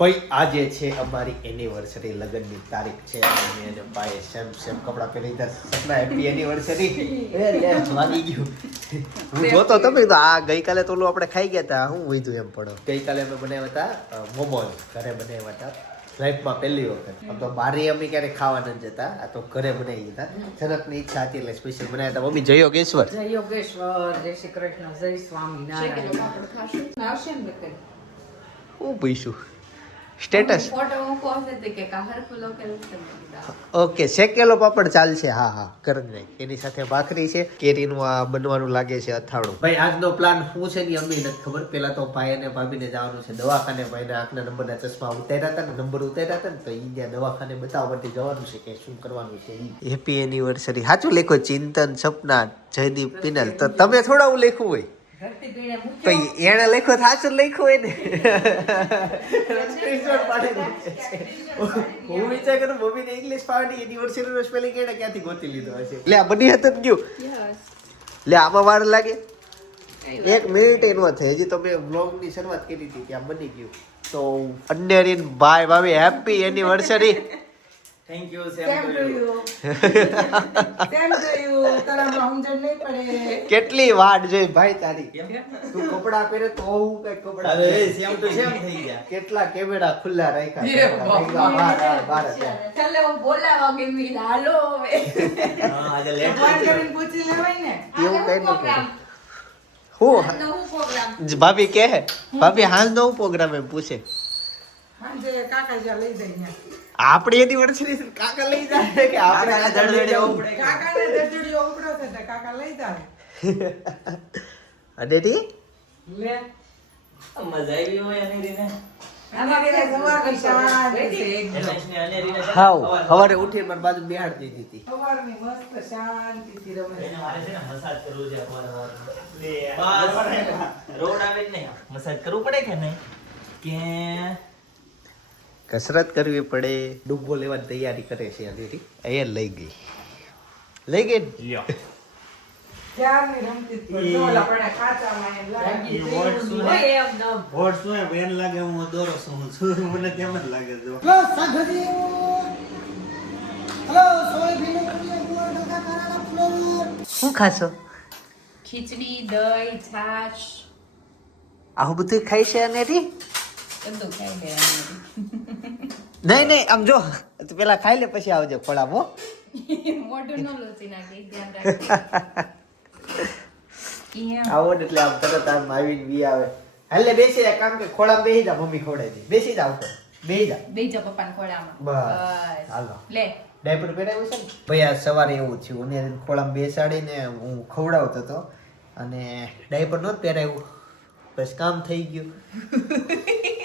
ભાઈ આજે છે અમારી એનિવર્સરી લગ્નની તારીખ છે અને એને ભાઈએ સેમ સેમ કપડાં પહેરી દીધા સપના હેપી એનિવર્સરી એ લે વાગી ગયું. હું જોતો તમે તો આ ગઈકાલે તો આપણે ખાઈ ગયા હતા હું વૈધું એમ પડો ગઈકાલે અમે બનાવ્યા હતા મોમોઝ ઘરે બનાવ્યા હતા લાઈફમાં પહેલી વખત. આમ તો બારે અમે ક્યારે ખાવા નથી જતા આ તો ઘરે બનાવી દીધા. જનકની ઈચ્છા હતી એટલે સ્પેશિયલ બનાવ્યા હતા મમ્મી જય યોગેશ્વર. જય યોગેશ્વર જય શ્રી કૃષ્ણ જય સ્વામી નારાયણ હું પૂછ્યું સ્ટેટસ. ઓકે શેકેલો પાપડ ચાલશે. હા હા કરંજ એની સાથે ભાખરી છે કેરીનું આ બનવાનું લાગે છે અથાણું. ભાઈ આજનો પ્લાન શું છે ની અમને નથી ખબર? પેલા તો ભાઈ અને ભાભીને જવાનું છે દવાખાને. ભાઈને આંખના નંબરના ચશ્મા ઉતાર્યા હતા ને નંબર ઉતાર્યા હતા ને તો ઈ ત્યાં દવાખાને બતાવવા માટે જવાનું છે કે શું કરવાનું છે હેપી એનિવર્સરી સાચું લેખો ચિંતન સપના જયદીપ પિનલ. તો તમે થોડા હું લખ્યું હોય. તો એને લખ્યો સાચું લખ્યું હોય ને. સ્ક્રીનશોટ પાડી હું વિચાર કરું મમ્મીને ઇંગ્લિશ પાવડી યુનિવર્સિટી નો સ્પેલિંગ એને ક્યાંથી ગોતી લીધો હશે? એટલે આ બની હતું જ ગયું. લે આમાં વાર લાગે? એક મિનિટ એનો થઈ હજી તો મેં vlog ની શરૂઆત કરી હતી ત્યાં બની ગયું. તો અન્યરીન ભાઈ ભાભી happy anniversary thank you same to you same to you તારા સમજણ નહીં પડે. કેટલી વાટ જોઈ ભાઈ તારી? તું કપડા પહેરે તો હું કઈ કપડા અરે સેમ ટુ સેમ થઈ ગયા. કેટલા કેમેરા ખુલ્લા રાખ્યા ચાલે હું બોલાવા ગઈ. મેં હાલો હવે. હા આજે લેટ કરીને પૂછી લેવાય ને. એવું કઈ નથી હું? ભાભી કે ભાભી હાલ નો પ્રોગ્રામ એમ પૂછે. સાંજે કાકા જ્યાં લઈ જાય આપણી એનિવર્સરી કાકા લઈ જાય કે આપણે આ દડદડી ઉપડે પડે કાકાને દર્દડીઓ ઉપડો છે તો કાકા લઈ જાય. અને તી લે. મજા આવી હોય અનેરીને. સવારે ઉઠી મારી બાજુ બેહાડી દીધી. હતી સવારની મસ્ત શાંતિથી રમે એને મારે છે ને મસાજ કરવું છે અવારનવાર. બસ. રોડ આવે મસાજ કરવું પડે કે નહીં? કે કસરત કરવી પડે. ડૂબો લેવાની તૈયારી કરે છે અનેરી એ લઈ ગઈ. લઈ ગઈ? શું હોય? હે? એમ નમ. વોટ શું હે? બેન લાગે હું દોરો છું. છું મને તેમ જ લાગે જો શું ખાશો? ખીચડી દહીં છાશ. આવું બધું ખાઈ છે અનેરી બધું ખાઈ લેવાનું નહીં નહીં આમ જો તું પેલા ખાઈ લે પછી આવજો ખોળામ મોઢું ન નાખી ધ્યાન આવો એટલે આમ તરત આમ આવીને બી આવે. હાલે બેસી જા કામ કે ખોળામાં બેસી જા મમ્મી ખોડે છે બેસી જા ઉપર બેસી જા. બેસી જા પપ્પાને ખોળામાં. બસ, હાલો. લે. ડાયપર પહેરાવ્યું છે ને? ભાઈ આ સવારે એવું થયું. અને ખોળામાં બેસાડીને હું ખવડાવતો હતો અને ડાયપર નહોતું પહેરાવ્યું. બસ કામ થઈ ગયું.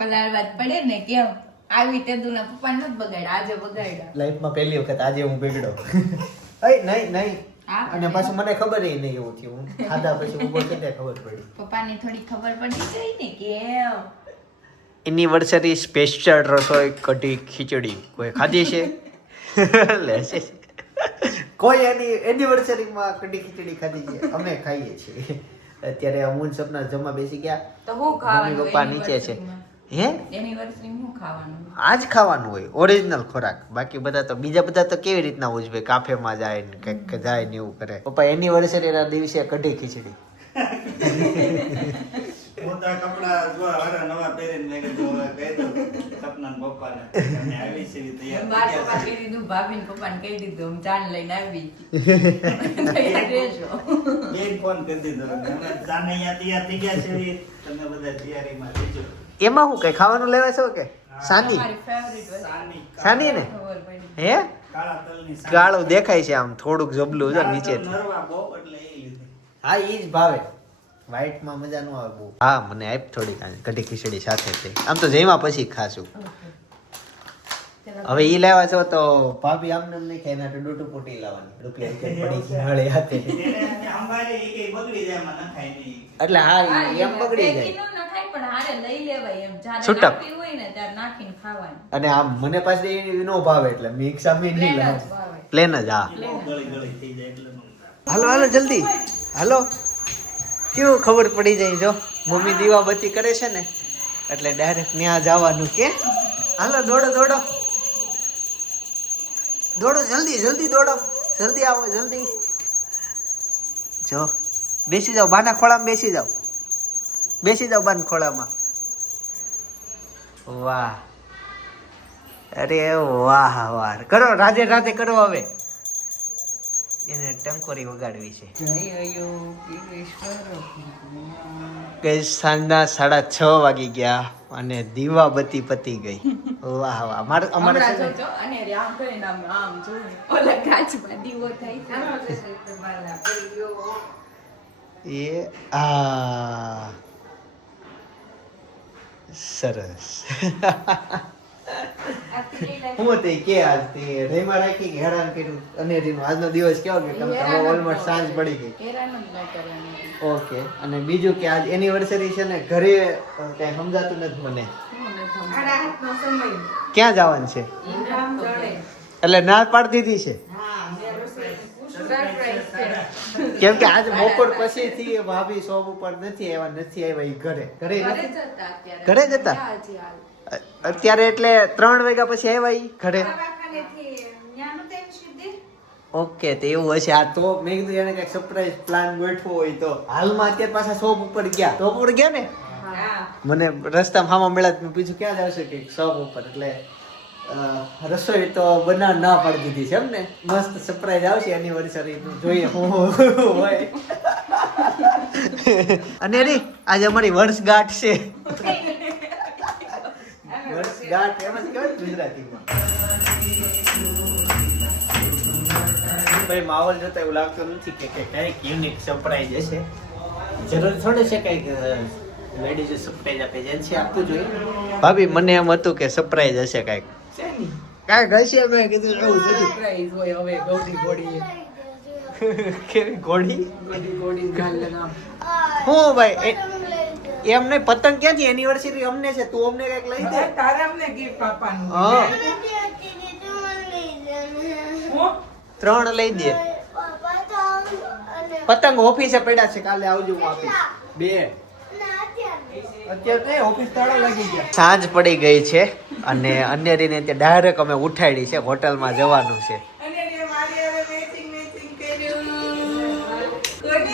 પલાળવા પડે ને કેમ આવી રીતે તું પપ્પા નથી બગાડ આજે બગાડ્યા. લાઈફમાં પહેલી વખત આજે હું બગડો અય નહીં નહીં. અને પાછું મને ખબર એ નહીં એવું થયું. હું ખાધા પછી ઊભો થઈ ખબર પડી. પપ્પાને થોડી ખબર પડી ગઈ ને કેમ એનિવર્સરી સ્પેશિયલ રસોઈ કઢી ખીચડી. કોઈ ખાધી છે? લેશે કોઈ એની એનિવર્સરીમાં કઢી ખીચડી ખાધી છે? અમે ખાઈએ છીએ. અત્યારે અમૂલ સપના જમવા બેસી ગયા. તો હું ખાવાનું પપ્પા નીચે છે? હે? હું ખાવાનું? હોય ઓરિજિનલ ખોરાક. બાકી બધા તો બીજા બધા તો કેવી રીતના ઉજવે કાફેમાં જાય ને કંઈક જાય ને એવું કરે. પપ્પા એનિવર્સરી ના દિવસે કઢી ખીચડી. ફોન કરી દીધો. તમે બધા તૈયારીમાં એમાં હું કઈ ખાવાનું લેવા છો કે? સાની. સાની સાની ને? હે? કાળા દેખાય છે આમ થોડુંક જબલું છે નીચેથી. એ હા ઈ જ ભાવે. વ્હાઈટમાં મજા ન આવે બહુ. હા મને આપ થોડી કઢી ખીચડી સાથે આમ તો જઈમાં પછી ખાશું. હવે ઈ લેવા છો તો ભાભી આમ નામ નહીં ખાય એના તો ડૂટું પોટી લાવવાની. રૂપિયા કે પડી છે હળે હાથે. એટલે હા એમ બગડી જાય. નો નખાય પણ હારે લઈ લેવાય એમ. જ્યારે છૂટક. નાખવી હોય ને ત્યારે નાખીને ખાવાનું. અને આમ મને પાછી ઈ નો ભાવે એટલે મિક્સ આમ નહીં લાવે. પ્લેન જ હા. બહુ ગળી ગળી થઈ જાય એટલે મને હાલો હાલો જલ્દી. હાલો. કેવું ખબર પડી જાય જો? મમ્મી દીવા બત્તી કરે છે ને? એટલે ડાયરેક્ટ ત્યાં જવાનું કે? હાલો દોડો દોડો. દોડો, જલ્દી જલ્દી દોડો. જલ્દી આવો, જલ્દી. જો, બેસી જાઓ બાના ખોળામાં બેસી જાઓ. બેસી જાઓ બાના ખોળામાં વાહ. અરે, વાહ વાહ. કરો, રાધે રાધે, કરો હવે. એને ટંકોરી વગાડવી છે. જય કે સાંજના સાડા છ વાગી ગયા અને દીવા બત્તી પતી ગઈ. વાહ વાહ. અમારે અમારે હમણાં છે ને- જોજો અને રે આમ આમ આમ જોયું ઓલા કાચમાં દીવો થાય છે. એ આ સરસ. હું તે કે આજ તે રેમાં રાખી કે હેરાન કર્યું. અનેરીનો આજનો દિવસ કેવો કે તમે ઓલમોસ્ટ સાંજ પડી. ગઈ. ઓકે. અને બીજું કે આજ એનિવર્સરી છે ને ઘરે કઈ સમજાતું નથી મને. ક્યાં જવાનું છે? એટલે ના પાડી દીધી છે? કેમ કે આજ બપોર પછીથી ભાભી શોપ ઉપર નથી આવ્યા નથી આવ્યા ઘરે. ઘરે ઘરે જતા હતા અત્યારે એટલે ત્રણ વાગ્યા પછી આવ્યા ઈ ઘરે. ઓકે તો એવું હશે. આ તો મેં કીધું એને કંઈક સરપ્રાઈઝ પ્લાન ગોઠવો હોય તો. હાલમાં અત્યારે પાછા શોપ ઉપર ગયા. શોપ ઉપર ગયા ને? મને રસ્તામાં હામાં મળ્યા તો મેં પૂછ્યું ક્યાં જશે કે શોપ ઉપર? એટલે રસોઈ તો બના ના પાડી દીધી છે એમ ને? મસ્ત સરપ્રાઈઝ આવશે એનિવર્સરી જોઈએ. હોય અને રે આજે અમારી વર્ષગાંઠ છે. કહેવાય ગુજરાતીમાં. ભાઈ માહોલ જોતા એવું લાગતું નથી કે કે કંઈક યુનિક સરપ્રાઈઝ હશે. જરૂર થોડે છે કંઈક લેડીઝ સરપ્રાઈઝ આપે જેન્સી છે આપવું જોઈએ. ભાભી મને એમ હતું કે સરપ્રાઈઝ હશે કંઈક. કાંઈક હશે મેં કીધું એવું સરપ્રાઈઝ હોય હવે ગૌડી ગોડી કેવી ઘોડી ગોડી ગોળી ગાલ લગામ હું ભાઈ એમ નહીં પતંગ ક્યાંથી? એનિવર્સરી અમને છે તું અમને કંઈક લઈ દે. તારે અમને ગિફ્ટ આપવાનું હા. ત્રણ લઈ દે. પતંગ ઓફિસે પડ્યા છે કાલે આવજો હું આપીશ બે. સાંજ પડી ગઈ છે અને અન્યરીને ત્યાં ડાયરેક્ટ અમે ઉઠાડી છે હોટલમાં જવાનું છે. મેચિંગ મેચિંગ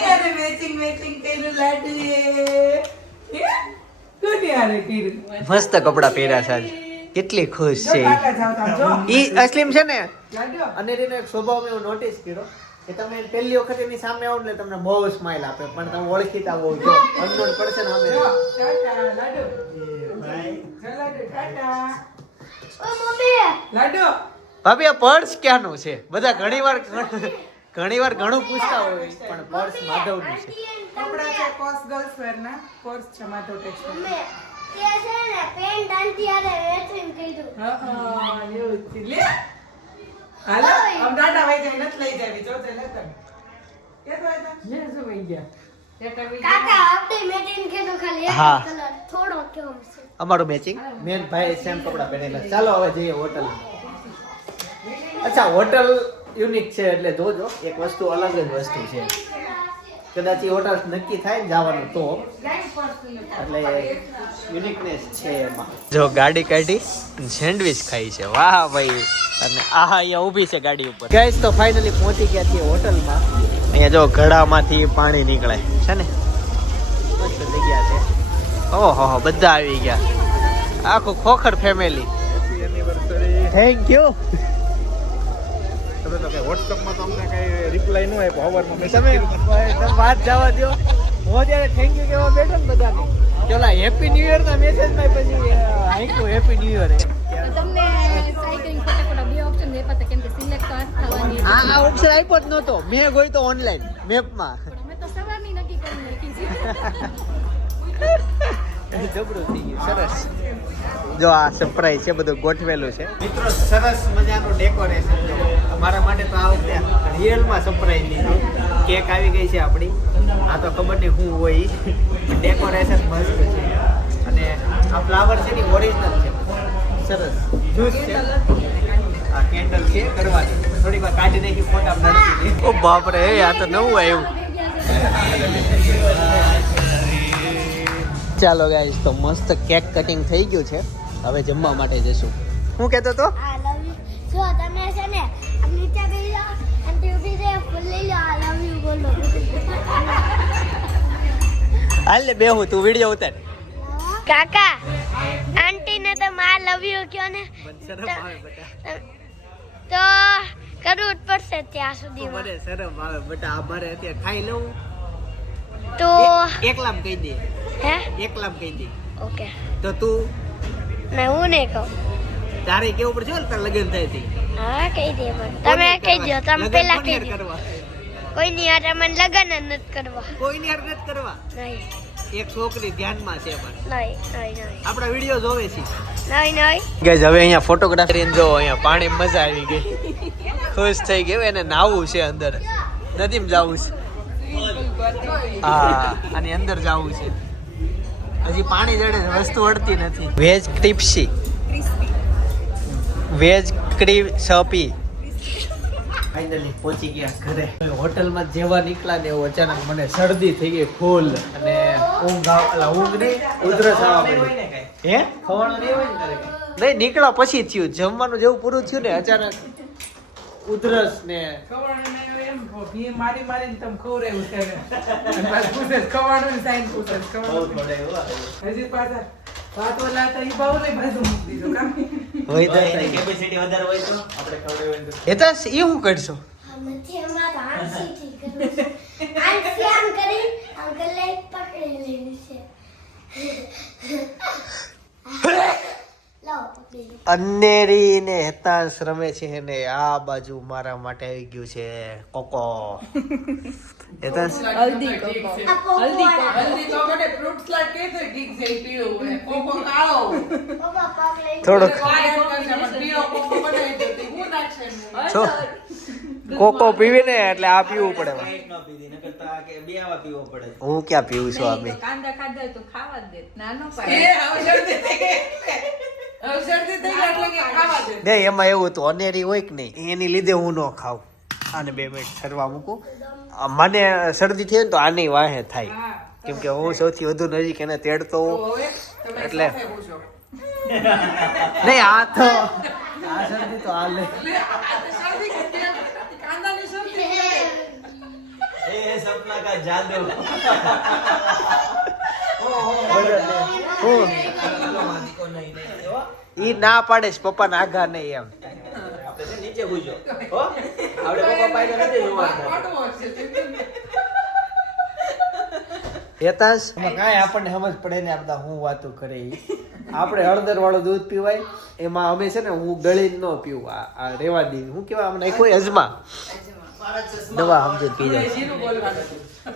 હારે મેચિંગ મેચિંગ કર્યું લાડુએ હે? કોની હારે કર્યું મસ્ત કપડાં પહેર્યા છે આજે. કેટલી ખુશ છે. ઈ અસલીમ છે ને? અને એનો એક સ્વભાવ મેં નોટિસ કર્યો કે તમે પહેલી વખત એની સામે આવો ને એટલે તમને બહુ સ્માઈલ આપે પણ તમે ઓળખીતા બહુ છો. અનનોન પડશે ને અમે લાડુ જો લાડુ. ટાટા લાડુ ભાભી આ પર્સ ક્યાંનું છે? બધા ઘણી વાર ઘણી વાર ઘણું પૂછતા હોય પણ પર્સ માધવનું છે. કપડા છે પર્સ ગર્લ્સ વેર ના. પર્સ છે માધવ ટેક્સટાઇલ હા હા એવું છે. લે. હાલો આમ ટાટા વઈ જાય નથી લઈ જાવી જો તે લેતા કે તો આયતા. લે શું વઈ ગયા? હા. થોડો કેમ છે. અમારું મેચિંગ મેન ભાઈ સેમ કપડા પહેરેલા. ચાલો હવે જઈએ હોટલ અચ્છા હોટલ યુનિક છે એટલે જોજો એક વસ્તુ અલગ જ વસ્તુ છે. કદાચ એ હોટલ નક્કી થાય ને જવાનું તો. એટલે યુનિકનેસ છે એમાં. જો ગાડી કાઢી સેન્ડવિચ ખાઈ છે. વાહ ભાઈ. અને આ અહીંયા ઊભી છે ગાડી ઉપર. ગાઈસ તો ફાઇનલી પહોંચી ગયા છીએ હોટલમાં. અહીંયા જો ઘડામાંથી પાણી નીકળે છે ને? મસ્ત જગ્યા છે. ઓહો હો બધા આવી ગયા. આખું ખોખર ફેમિલી થેન્ક યુ તમે તો કઈ વોટ્સઅપમાં તો અમને કઈ રિપ્લાય ન આપ્યો હવારમાં તમે તમે વાત જવા દો હું અત્યારે થેન્ક યુ કહેવા બેઠો ને બધાને. ચોલા હેપી ન્યુ યર ના મેસેજમાં પછી આઈકુ હેપી ન્યૂ યર તમને સાયકલિંગ ફટાફટ બે ઓપ્શન દેખા હતા? કેમ કે સિલેક્ટ થવાની હતી. આ ઓપ્શન આપ્યો જ નહોતો. મેં ગોઈ તો ઓનલાઈન મેપમાં પણ તો સવારની નક્કી કરી નાખી છે. જબરું થઈ ગયું સરસ. જો આ સરપ્રાઈઝ છે બધું ગોઠવેલું છે. મિત્રો સરસ મજાનું ડેકોરેશન જો અમારા માટે તો આ વખતે રિયલમાં સરપ્રાઈઝ લીધું. કેક આવી ગઈ છે આપણી. આ તો ખબર નહીં શું હોય. ડેકોરેશન મસ્ત છે. અને આ ફ્લાવર છે ને ઓરિજિનલ છે. સરસ. જ્યુસ છે. આ કેન્ડલ છે કરવાની. થોડીક વાર કાઢી નાખી ફોટા બનાવી ઓ બાપ રે આ તો નવું આવ્યું. ચાલો ગાઈસ તો મસ્ત કેક કટિંગ થઈ ગયું છે. હવે જમવા માટે જશું હું કહેતો તો જો તમે છે ને નીચે ગઈ જાઓ અને ટ્યુટી દે ફૂલ લઈ લો આ લવ યુ બોલો. હાલ બે બેહું તું વિડિયો ઉતાર. કાકા આંટીને તમે આ લવ યુ કયો ને? તો કરવું જ પડશે ત્યાં સુધી મને શરમ આવે બટા અમારે અત્યારે ખાઈ લઉં. તો એકલામ કહી દે. હે? એકલામ કહી દે. ઓકે. તો તું? ને હું નહીં કહું. તારે કેવું પડશે ને તાર લગ્ન થાયથી હા કહી દે મને. તમે કહી દો તમે પહેલા કહી દો કરવા? કોઈની હારે મને લગન જ નથી કરવા. કોઈની હારે નથી કરવા? નહીં. એક છોકરી ધ્યાનમાં છે પણ. નહીં નહીં નહીં. આપણા વીડિયો જોવે છે. નહીં નહીં. ગઈઝ હવે અહીંયા ફોટોગ્રાફી જો અહીંયા પાણી મજા આવી ગઈ. ખુશ થઈ ગયું એને નાવું છે અંદર. નદીમાં જવું છે. હા આની અંદર જવું છે. હજી પાણી જડે વસ્તુ અડતી નથી. Veg crispy. Veg crispy finally પહોંચી ગયા ઘરે. હોટલમાં જેવા નીકળ્યા ને એવું અચાનક મને શરદી થઈ ગઈ ફૂલ. અને ઊંઘ આવ ઊંઘ નહીં ઉધરસ આવવા પડી હે? ખવાનું નહીં હોય ને નહીં નીકળ્યા પછી થયું. જમવાનું જેવું પૂરું થયું ને અચાનક ઉધરસ ને મારી મારીને તમે ખવડાવ્યું છે ને. અને પાછું પૂછે છે, ખવાડું ને સાઈન પૂછે. હજી પાછા વાતો લાતા ઈ ભાવ નહીં ભાજુ મૂકી દીધું કામ હોય તો એની વધારે હોય તો આપણે એ તો એ હું કરશો નથી હમણાં તો આંસી થી કરું છું. આંસી આમ કરી પકડી લેવી છે લાવો પકડી લો. અન્નેરી ને હેતાંશ રમે છે ને આ બાજુ મારા માટે આવી ગયું છે કોકો. હેતાંશ? હલ્દી કોકો. હલ્દી હલ્દી તો મને ફ્રૂટ સલાડ કે છે ગીગ જે પીળો કોકો કાળો થોડોક પીળો કોકો બનાવી દો તો હું નાખશે છો કોકો પીવી ને એટલે આ પીવું પડે. Sprite ન પીધી, નકર તો આ કે બે આવા પીવો પડે. હું ક્યાં પીવું છું આ કાંદા ખાધા તો ખાવા દે. નાનો એ પાડે. નહીં એમાં એવું હતું અનેરી હોય કે નહીં એની લીધે હું ન ખાઉં આને બે મિનિટ સરવા મૂકું મને શરદી થઈ ને તો આની વાહે થાય કેમ કે હું સૌથી વધુ નજીક એને તેડતો હોઉં. એટલે- નહીં આ તો આ શરદી તો આ તો એ સપના કા જાદુ હું ઈ ના પાડે છે પપ્પાને આઘા નહીં એમ આપણે નીચે હુંજો. હો? આપણે પપ્પા પાડે નથી જોવાનું. હેતાંશ કાંઈ આપણને સમજ પડે ને આપણા બધા હું વાતો કરે આપણે હળદર વાળું દૂધ પીવાય એમાં અમે છે ને હું ગળીને ન પીવું આ રેવા દઈ હું કેવા આમ કોઈ અજમા દવા સમજો પી જાય.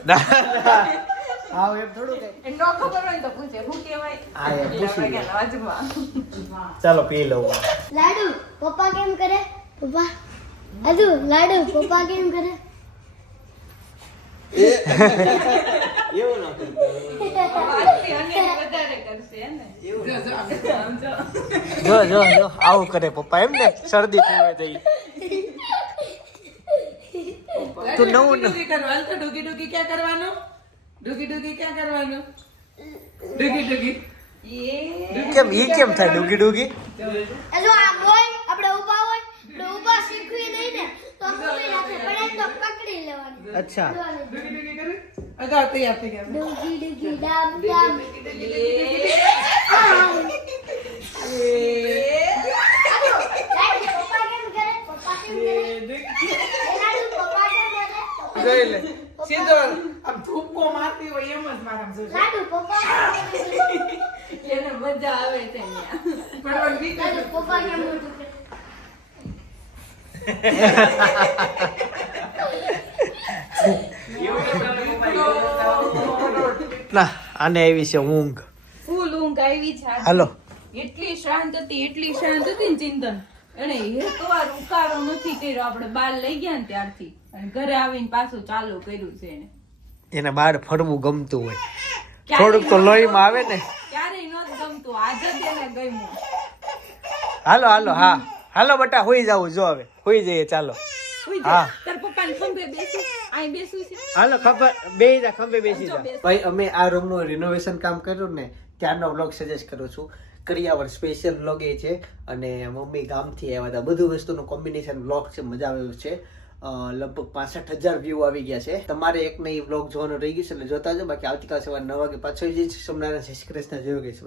ના, ના. હા એમ થોડું કે એ નો ખબર હોય તો પૂછે. હું કહેવાય? હા, એમ પૂછી લે. વાજમાં. ચાલો પી લઉં લાડુ પપ્પા કેમ કરે? પપ્પા. હજુ લાડુ પપ્પા કેમ કરે? એવું ન કરતા. વધારે કરશે હે ને? જો, જો, જો જો જો આવું કરે પપ્પા. એમ ને શરદી પીવે જઈ તું નવું ડૂગી ડૂગી ક્યાં કરવાનું? ડૂગી ડુગી ક્યાં કરવાનું? ડુગી ડુગી કેમ ઈ કેમ થાય ડુગી ડુગી હેલો આમ હોય આપણે ઊભા હોય આપણે ઊભા શીખવી નહીં ને તો કોઈ રાખે? પણ તો પકડી લેવાનું. અચ્છા. ડુગી ડુગી કરે? અગાઉ તૈયાર થઈ ગયા. ડુગી ડુગી ડામ ડામ. સીધો. થૂપકો મારતી હોય એમ જ મારા લાડુ પપ્પા એને મજા આવે છે પણ ઓલી પપ્પા ને મોટું ના આને આવી છે ઊંઘ. ફૂલ ઊંઘ આવી છે હાલો. એટલી શાંત હતી એટલી શાંત હતી ને ચિંતન. એને એકવાર વાર ઉકાળો નથી કર્યો આપણે બાર લઈ ગયા ને ત્યારથી. અને ઘરે આવીને પાછું ચાલુ કર્યું છે એને એને બહાર ફરવું ગમતું હોય. થોડુંક તો લોહીમાં આવે ને. હાલો હાલો હા. હાલો બટા હોઈ જાવું જો હવે. હોઈ જઈએ ચાલો. હા. જા. તાર પપ્પાને ખંભે બેસી અહીં બેસું છે. હાલો ખબર બે જા ખંભે બેસી જો ભાઈ અમે આ રૂમનું રિનોવેશન કામ કર્યું ને ત્યારનો બ્લોગ સજેસ્ટ કરું છું. કરિયાવર સ્પેશિયલ વ્લોગ એ છે. અને મમ્મી ગામથી આવ્યા હતા. બધું વસ્તુનું કોમ્બિનેશન બ્લોક છે મજા આવ્યું છે. લગભગ પાસઠ હજાર વ્યૂ આવી ગયા છે. તમારે એક નહીં વ્લોગ જોવાનું રહી ગયું છે, એટલે જોતા જો બાકી આવતીકાલ સવારે નવ વાગે પાછો જઈશ. સોમનારાયણ, શ્રી કૃષ્ણ, જોયું ગઈશ